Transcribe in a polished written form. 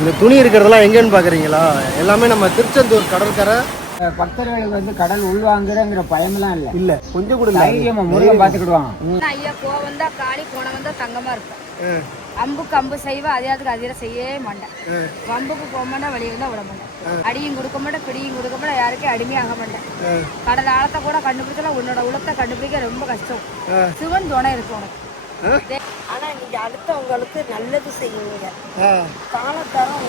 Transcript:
இந்த துணி இருக்கிறதெல்லாம் எங்கேன்னு பார்க்குறீங்களா? எல்லாமே நம்ம திருச்செந்தூர் கடற்கரை. பக்தர்கள் வந்து கடல் உள்வாங்குறங்கிற பயமெல்லாம் இல்லை. இல்லை, கொஞ்சம் கூட தைரியமா முருகன் பார்த்துக்கிடுவாங்க. ஐயா போக வந்தா காளி போன வந்தா தங்கமா இருப்பேன். அம்புக்கு அம்பு செய்வா, அதையாதுக்கு அதிர செய்யவே மாட்டேன். வம்புக்கு போக மாட்டேன், வெளியே இருந்தா விட மாட்டேன். அடியும் கொடுக்க மாட்டேன், பிடியும் கொடுக்க மாட்டேன், யாருக்கும் அடிமையாக மாட்டேன். கடல் ஆழத்தை கூட கண்டுபிடிச்சலாம், உன்னோட உலகத்தை கண்டுபிடிக்க ரொம்ப கஷ்டம். சிவன் துணை இருக்கு உனக்கு. ஆனா நீங்க அடுத்தவங்களுக்கு நல்லது செய்யுங்க. காலத்தாரம்